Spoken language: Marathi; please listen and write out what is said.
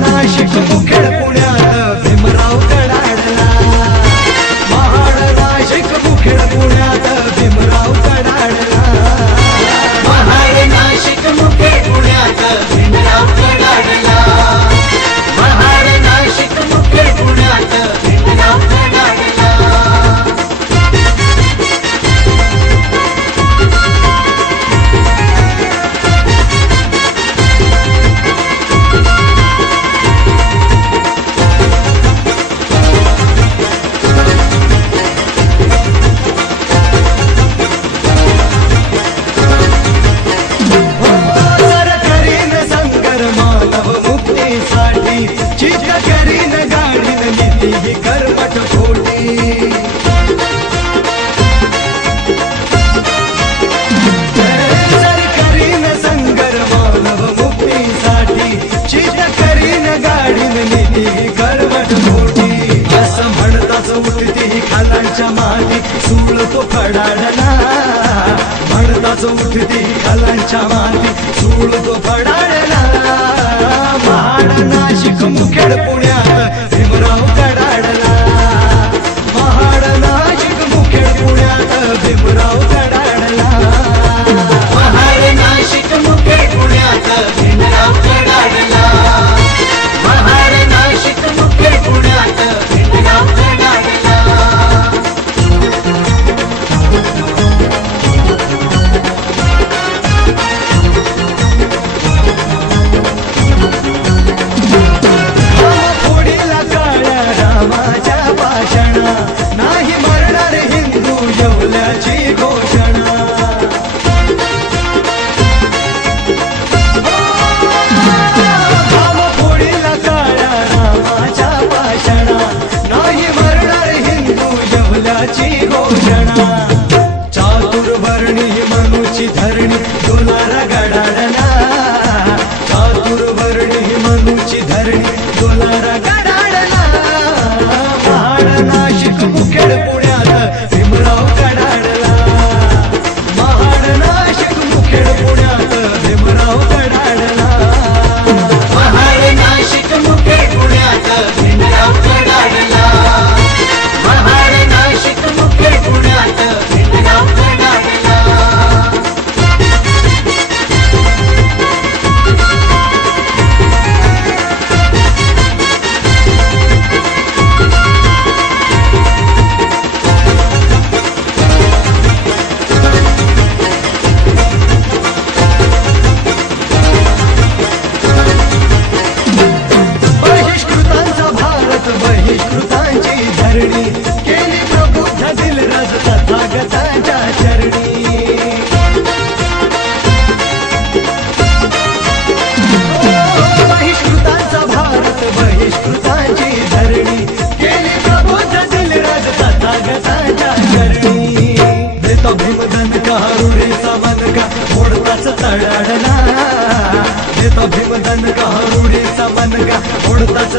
नाशिक मुखेड पुण्यात भीमराव कडाडला, महाड नाशिक मुखेड पुण्यात भीमराव कडाडला, महाड नाशिक मुखेड पुण्यात भीमराव कडाडला, महाड नाशिक मुखेड पुण्यात भीमराव कडाडला। चित करीन गाडीन नीती ही कर्मठ खोटी, करीन संगर मानव मुक्तीसाठी, चित करीन गाडीन नीती ही कर्मठ खोटी। असं म्हणताच उठती खालांच्या माती सूळ तो फडाडला, म्हणताच उठती खालांच्या माती सूळ तो फडाडला। महाड नाशिक मुखेड पुण्यात भीमराव कडाडला, महाड नाशिक मुखेड पुण्यात भीमराव कडाडला, महाड नाशिक मुखेड पुण्यात भीमराव कडाडला, महाड नाशिक मुखेड पुण्यात भीमराव कडाडला। नाही मरणार हिंदू येवल्याची घोषणा, फोडीला काळ्या रामाच्या भाषणा, नाही मरणार हिंदू येवल्याची घोषणा। चातुर्वर्णी मनुची धरणी डोलारा गडाडला, चातुर्वर्णी मनुची धरणी डोलारा गडाडला। नाशिक मुखेड पुण्यात भीमराव कडाडला, महाड नाशिक मुखेड पुण्यात भीमराव कडाडला, महाड नाशिक मुखेड पुण्यात भीमराव कडाडला, महाड नाशिक मुखेड पुण्यात भीमराव कडाडला। बहिष्कृतांचा भारत बहिष्कृतांची धरणी, केली प्रबुद्ध दिलराज तथागतांच्या चरणी। बहिष्कृतांचा भारत बहिष्कृतांची धरणी, केली प्रबुद्ध दिलराज तथागतांच्या चरणी। देतो भीमधन का रुढीचा मनका मोडताच तडाडला, देतो भीमधन का रुढीचा मनका मोडताच